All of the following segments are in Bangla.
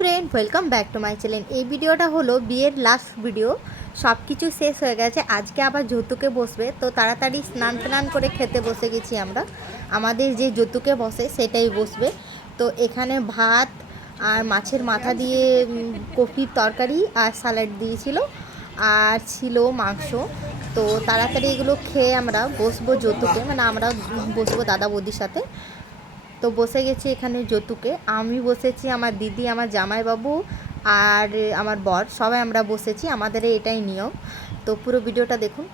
Friend, welcome back to my channel. এই ভিডিওটা হলো বিয়ের লাস্ট ভিডিও। সব কিছু শেষ হয়ে গেছে, আজকে আবার যৌতুকে বসবে। তো তাড়াতাড়ি স্নান করে খেতে বসে গেছি আমরা। আমাদের যে যৌতুকে বসে সেটাই বসবে। তো এখানে ভাত আর মাছের মাথা দিয়ে কপির তরকারি আর স্যালাড দিয়েছিল, আর ছিল মাংস। তো তাড়াতাড়ি এগুলো খেয়ে আমরা বসবো যৌতুকে, মানে আমরা বসবো দাদা বৌদির সাথে। তো বসে গেছি এখানে যৌতুকে। আমি বসেছি, আমার দিদি, আমার জামাইবাবু আর আমার বর, সবাই আমরা বসেছি। আমাদের এটাই নিয়ম। তো পুরো ভিডিওটা দেখুন।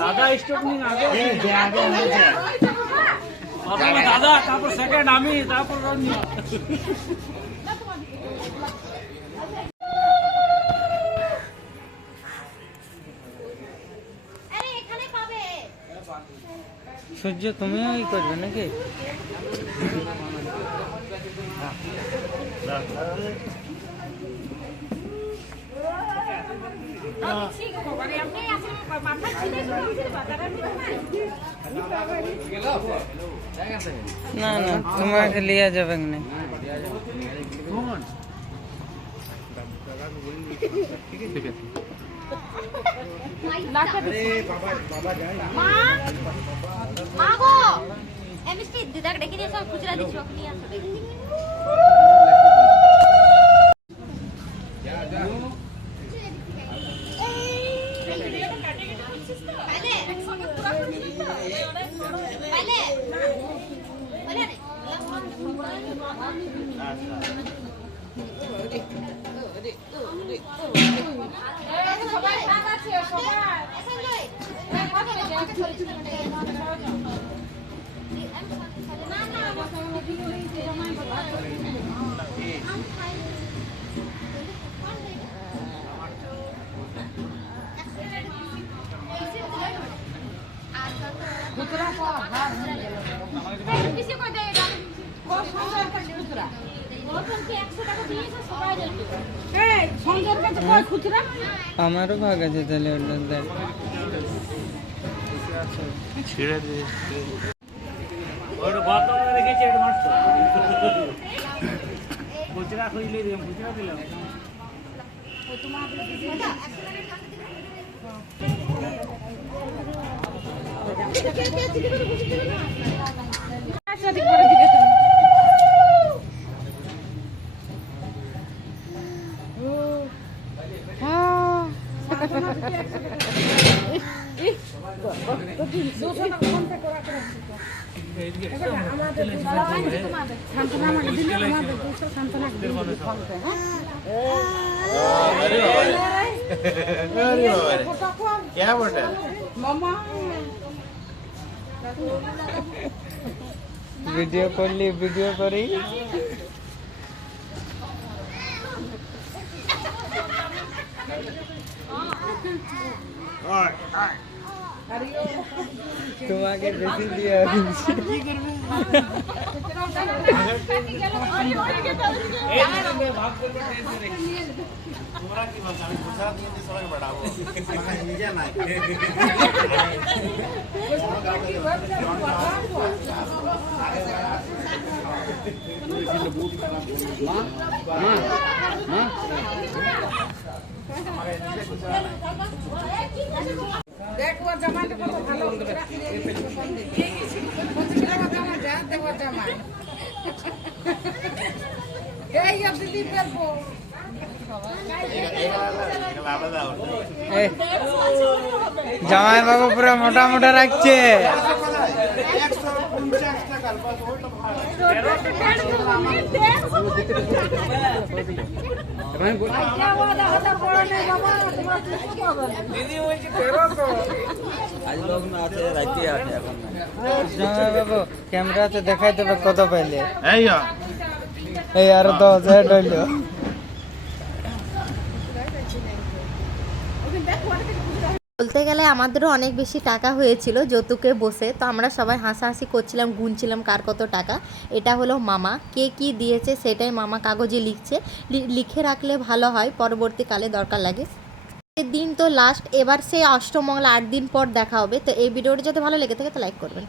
দাদা স্টুডেন্ট আগে প্রথমে দাদা, তারপর সেকেন্ড আমি, তারপর রনি। সূর্য তুমিও ই করবে নাকি? না না, তোমাকে লিয়া যাবে না। দিদাকে ডেকে দিয়ে সব খুচরা দিচ্ছ, নিয়ে আসো। আমারও ভাগ আছে তাহলে ওটা দেখ। ছেড়ে দিয়ে ওটা কত রেখেছি, এটা মারছো খুচরা খুঁজলে দিলাম, খুচরা দিলাম। क्या बोला ভিডিও করলি, ভিডিও করি। তোমাকে বেশি দিয়ে দেখো জামাইটা কত ভালো জামাই বাবু পুরো মোটা মোটা রাখছে। জামাই বাবু ক্যামেরাতে দেখাই দেবে কত পাইলে। এই আর 10,000 হইলো। বলতে গেলে আমাদেরও অনেক বেশি টাকা হয়েছিল যৌতুকে বসে, তো আমরা সবাই হাসাহাসি করছিলাম, গুনছিলাম কার কত টাকা। এটা হলো মামা, কে কি দিয়েছে সেটাই মামা কাগজে লিখছে, লিখে রাখলে ভালো হয়, পরবর্তীকালে দরকার লাগে। এই দিন তো লাস্ট, এবার সেই অষ্টমঙ্গলা 8 দিন পর দেখা হবে। তো এই ভিডিওটা যদি ভালো লেগে থাকে তো লাইক করবেন।